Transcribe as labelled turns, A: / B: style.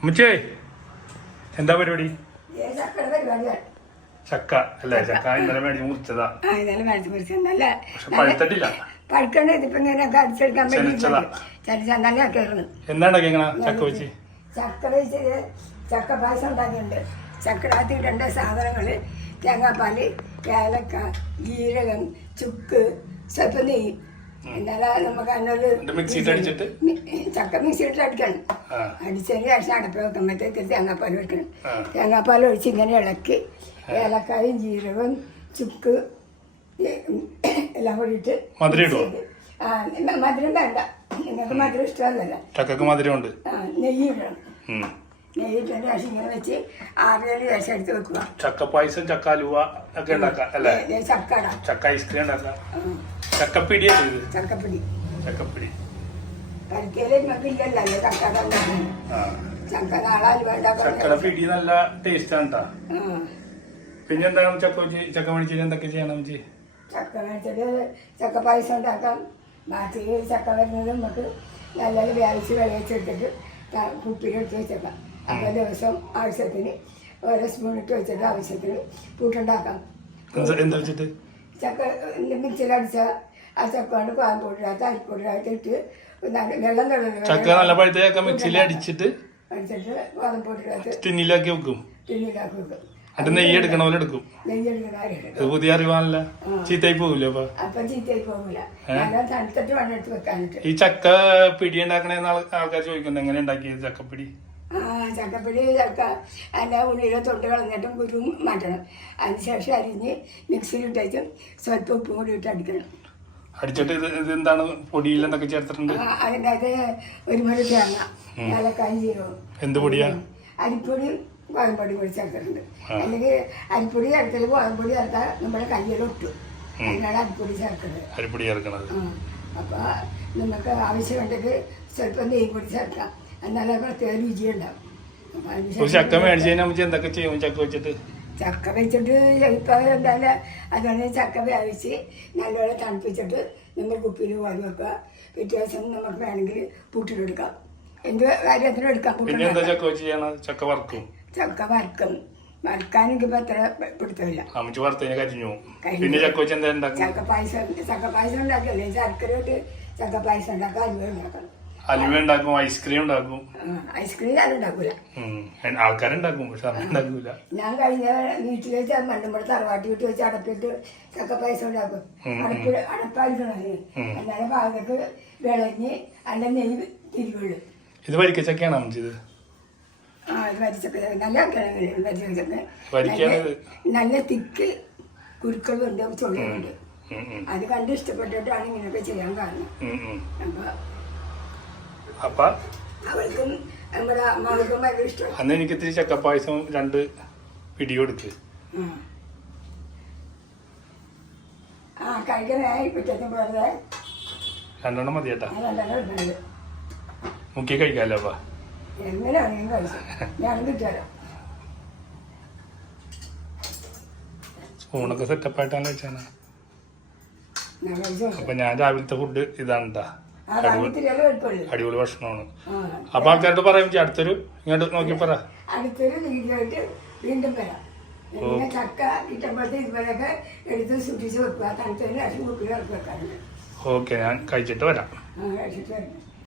A: അമ്മച്ചേ എന്താ പരിപാടി? ചക്ക അല്ലേ? ചക്ക. ഇന്നലെ മേടിച്ച് മുറിച്ചതാ.
B: ഇന്നലെ മേടിച്ച് പിടിച്ച നല്ല
A: പക്ഷെ പഴുത്തിട്ടില്ല.
B: പഴുക്കണ്ട ഇതിപ്പോ ഇങ്ങനെ അടിച്ചെടുക്കാൻ
A: ചെനച്ചതാ.
B: ചരിച്ച നല്ല കയറുന്നു
A: എന്താ ഇങ്ങനെ ചക്ക വെച്ച്.
B: ചക്ക വെച്ച് ചക്ക പായസം ഉണ്ടാക്കിയിട്ടുണ്ട്. ചക്കടാത്തി രണ്ട് സാധനങ്ങൾ തേങ്ങാപ്പാൽ ഏലക്ക ജീരകം ചുക്ക് സ്വല്പം നെയ്യ്. എന്നാലാ നമുക്ക് അതിനൊരു
A: മിക്സിയിട്ട് അടിച്ചിട്ട്?
B: ചക്ക മിക്സിയിട്ട് അടിക്കണം. അടിച്ചതിന് ശേഷം അടപ്പ് വെക്കുമ്പോഴത്തേക്ക് തേങ്ങാപ്പാൽ ഒഴിക്കണം. തേങ്ങാപ്പാൽ ഒഴിച്ച് ഇങ്ങനെ ഇളക്കി ഏലക്കായും ജീരകവും ചുക്ക് എല്ലാം കൂടി ഇട്ട്
A: മധുരം
B: വേണ്ട. നിങ്ങൾക്ക് മധുരം ഇഷ്ടമല്ലല്ലോ.
A: ചക്കക്ക് മധുരമുണ്ട്
B: ആ നെയ്യ് ഇടണം.
A: ഉം.
B: നെയ്യ് ഇട്ടതിന് ശേഷം ഇങ്ങനെ വെച്ച് ആറിയേഴ് ശേഷം എടുത്ത് വെക്കുക.
A: ചക്ക പായസം ചക്ക അലുവ ഒക്കെ ഉണ്ടാക്കാം അല്ലേ? ചക്ക ഐസ്ക്രീം ഉണ്ടാക്കാം.
B: ആ,
A: ചക്കപ്പിടിയല്ലേ ഇത്?
B: ചക്കപ്പിടി.
A: ചക്കപ്പിടി.
B: കരിക്കയിൽ നിങ്ങൾക്ക് ഇല്ലല്ലോ അല്ലേ? ചക്കട ഉണ്ടാക്കുന്നത്
A: ആ.
B: ചക്ക നാളാൽ വേണ്ടാക്കാൻ
A: ചക്കയുടെ പിടി നല്ല ടേസ്റ്റ് ആണ് കേട്ടാ പിന്നെ എന്താണ് ചക്ക ചക്ക മേടിച്ചിട്ട് എന്തൊക്കെ ചെയ്യണം വെച്ച്
B: ചക്ക മേടിച്ചിട്ട് ചക്ക പായസം ഉണ്ടാക്കാം. ബാക്കി ചക്ക വരുന്നത് നമുക്ക് നല്ല വ്യാപിച്ച് വിളയിച്ചെടുത്തിട്ട് ത- കുപ്പിയിലെടുത്ത് വെച്ചേക്കാം. അപ്പോൾ ദിവസം ആവശ്യത്തിന് ഓരോ സ്പൂൺ ഇട്ട് വെച്ചിട്ട് ആവശ്യത്തിന് കൂട്ടുണ്ടാക്കാം
A: എന്താ വെച്ചിട്ട്?
B: ചക്ക മിക്സിയിലടിച്ച ആ പാൽപ്പൊടിനകത്ത് അരിപ്പൊടിനകത്ത് ഇട്ട് നല്ല വെള്ളം
A: ചക്ക നല്ല പഴുത്ത മിക്സിയിൽ അടിച്ചിട്ട്
B: അടിച്ചിട്ട്
A: ടിന്നിലാക്കി വെക്കും.
B: ടിന്നിലാക്കി വെക്കും.
A: എന്നിട്ട് നെയ്യ് എടുക്കണ പോലെ എടുക്കും. അത് പുതിയ അറിവാണല്ല. ചീത്തയായി പോകില്ല അപ്പൊ?
B: ചീത്തയായി പോകില്ല
A: ഈ ചക്ക പിടി ഉണ്ടാക്കണേന്ന് ആൾ- ആൾക്കാർ ചോദിക്കുന്നത് എങ്ങനെ ഉണ്ടാക്കിയത് ചക്കപ്പിടി?
B: ആ ചക്കപ്പൊടി ചക്ക അതിന്റെ ഉള്ളിലെ തൊട്ട് കളഞ്ഞിട്ടും കുരു മാറ്റണം. അതിനുശേഷം അരിഞ്ഞ് മിക്സിയിലിട്ടും സ്വല്പം ഉപ്പും കൂടി ഇട്ട് അടിക്കണം.
A: അടിച്ചിട്ട് ഇത് ഇത് എന്താണ് പൊടിയിൽ എന്തൊക്കെ ചേർത്തിട്ടുണ്ട്?
B: ആ, അതിന്റെ അത് ഒരു മണി തേങ്ങ ഏലക്കായും ജീരകവും.
A: എന്ത് പൊടിയാണ്
B: അരിപ്പൊടിയും ഗോതമ്പൊടി കൂടി ചേർത്തിട്ടുണ്ട്. അല്ലെങ്കിൽ അരിപ്പൊടി ചേർത്തൽ ഗോതമ്പൊടി ചേർത്താൽ നമ്മുടെ കയ്യിൽ ഒട്ടും. അതിനാണ് അരിപ്പൊടി ചേർക്കുന്നത്
A: അരിപ്പൊടി ചേർക്കണത്.
B: അപ്പോൾ നമുക്ക് ആവശ്യമുണ്ടെങ്കിൽ സ്വല്പം നെയ്യ് കൂടി ചേർക്കാം. എന്നാലേ പ്രത്യേക രുചിയുണ്ടാവും.
A: ഒരു ചക്ക മേടിച്ചു കഴിഞ്ഞാൽ എന്തൊക്കെ ചെയ്യും ചക്ക വെച്ചിട്ട്?
B: ചക്ക വെച്ചിട്ട് ഇപ്പോൾ എന്തായാലും അതുകൊണ്ട് ചക്ക വേവിച്ച് നല്ലപോലെ തണുപ്പിച്ചിട്ട് നമ്മൾ കുപ്പിയിൽ വാങ്ങി വെക്കുക. പിറ്റേ ദിവസം നമുക്ക് വേണമെങ്കിൽ പുട്ടിലെടുക്കാം എന്ത് കാര്യത്തിനും എടുക്കാം
A: ചക്ക വറക്കും.
B: ചക്ക വറുക്കും. വറുക്കാൻ എനിക്കിപ്പോൾ അത്ര പിടുത്തമില്ല.
A: പിന്നെ ചക്ക
B: പായസം ചക്ക പായസം ഉണ്ടാക്കിയല്ലേ ശർക്കര ഇട്ട് ചക്ക പായസം ഉണ്ടാക്കാം അലുവ ഉണ്ടാക്കണം
A: അലുവ ഉണ്ടാക്കും ഐസ്ക്രീം ഉണ്ടാക്കും.
B: ഐസ്ക്രീം ഞാൻ ഉണ്ടാക്കൂല.
A: ആൾക്കാരുണ്ടാക്കും പക്ഷെ അമ്മ ഉണ്ടാക്കൂല.
B: ഞാൻ കഴിഞ്ഞ വീട്ടിൽ വെച്ച് മണ്ണുമ്പോൾ തറവാട്ടി വീട്ടിൽ വെച്ച് അടപ്പിട്ട് ചക്ക പായസം ഉണ്ടാക്കും. അടപ്പ് അടപ്പായിരിക്കണം എന്നാലും പാകത്ത് വിളഞ്ഞ് അല്ല നെയ്യ് തിരിവുള്ളൂ
A: ഇത് വരിക്ക ചക്കയാണ് അമ്മച്ചത്
B: ആ ഇത് വരിച്ചക്ക നല്ല വരിച്ചക്ക നല്ല തിക്ക് കുരുക്കളുണ്ട്
A: ഉം,
B: അത് കണ്ട് ഇഷ്ടപ്പെട്ടിട്ടാണ് ഇങ്ങനെയൊക്കെ ചെയ്യാൻ കാരണം.
A: ഉം.
B: അപ്പൊ?
A: അന്ന് എനിക്ക് ഇത്തിരി ചക്ക പായസം രണ്ട് പിടി
B: എടുക്ക് ആ കഴിക്കാനായി പിറ്റേത്തും വെറുതെ
A: രണ്ടെണ്ണം മതി ചേട്ടാ മുക്കി കഴിക്കാമല്ലോ അപ്പൊ? സ്പൂണൊക്കെ സെറ്റപ്പായിട്ടാണ് വെച്ചാണ് അപ്പൊ ഞാൻ രാവിലത്തെ ഫുഡ് ഇതാണ് ട്ടാ. അടിപൊളി ഭക്ഷണമാണ്. അപ്പൊ ആൾക്കാരോട് പറയാം അടുത്തൊരു ഇങ്ങോട്ട് നോക്കി പറ.
B: അടുത്തൊരു വീണ്ടും വരാം. ചക്ക കിട്ടുമ്പോഴത്തെ ഇതുപോലെയൊക്കെ എടുത്ത് സൂക്ഷിച്ച് വെക്കുക. തണുത്തതിന് വെക്കാറുണ്ട്.
A: ഓക്കെ ഞാൻ കഴിച്ചിട്ട് വരാം.
B: കഴിച്ചിട്ട് വരണം